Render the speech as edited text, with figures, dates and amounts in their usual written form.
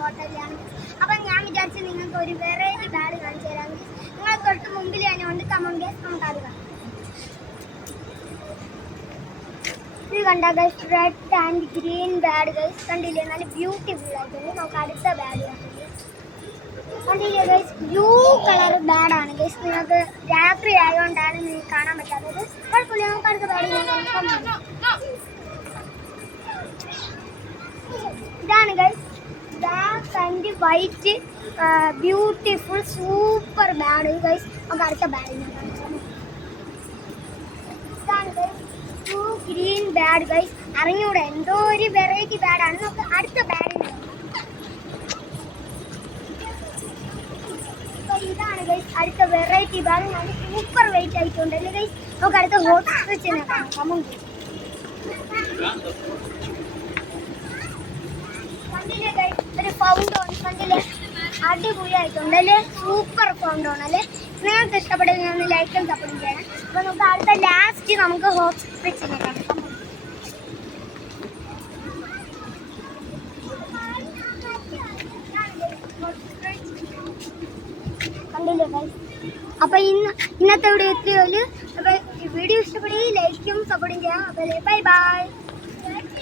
ഹോട്ടലിലാണ്. അപ്പം ഞാൻ വിചാരിച്ചു നിങ്ങൾക്ക് ഒരു വെറൈറ്റി ബാഡ് കാണിച്ചു തരാം. നിങ്ങൾ തൊട്ട് മുമ്പിൽ തന്നെ ഉണ്ട്. കമോൺ ഗൈസ്, നമുക്ക് അത് കാണാം. ഇത് കണ്ട guys, red and green bad guys. കണ്ടില്ലേ, നല്ല ബ്യൂട്ടിഫുൾ ആയിട്ടുണ്ട്. നമുക്ക് അടുത്ത ബാഡ് കാണാം. കണ്ടില്ലേ ഗൈസ്, ബ്ലൂ കളർ ബാഡാണ് ഗൈസ്. നിങ്ങൾക്ക് രാത്രി ആയതുകൊണ്ടാണ് നിങ്ങൾക്ക് കാണാൻ പറ്റാത്തത്. കുഴപ്പമില്ല, നമുക്ക് അടുത്ത ബാഡ് കാണാം. ഇതാണ് guys, black and white beautiful super bad guys. നമുക്ക് അടുത്ത ബാഡ് കാണാം. ഇതാണ് guys, blue green bad guys. അറിഞ്ഞൂടെ, എന്തോ ഒരു വെറൈറ്റി ബാഡാണ്. നമുക്ക് അടുത്ത ബാഡ് കാണാം. ഇതാണ് ഗൈസ് അടുത്ത വെറൈറ്റി ബാഡ്. നല്ല സൂപ്പർ വെയിറ്റ് ആയിട്ടുണ്ടല്ലേ ഗൈസ്. നമുക്ക് അടുത്ത ഹോട്ട് സ്വിച്ചിനെ കാണാം. കണ്ടില്ലേ ഗൈസ്, ഒരു ഫൗണ്ടോൺ കണ്ടില്ലേ, അടിപൊളിയായിട്ടുണ്ടല്ലേ, സൂപ്പർ ഫൗണ്ടോൺ അല്ലേ. നിങ്ങൾക്ക് ഇഷ്ടപ്പെടുന്ന ഞാൻ ലൈക്കും സപ്പോർട്ടും ചെയ്യണം. അപ്പോൾ നമുക്ക് അടുത്ത ലാസ്റ്റ് നമുക്ക് ഹോട്ട് സ്വിച്ചിനെ കാണാം. കണ്ടില്ലേ ഗൈസ്. അപ്പോൾ ഇന്നത്തെ വീഡിയോ എത്തിയല്ലോ. അപ്പോൾ വീഡിയോ ഇഷ്ടപ്പെടുകയും ലൈക്കും സപ്പോർട്ടും ചെയ്യാം. അപ്പോൾ ബൈ ബൈ.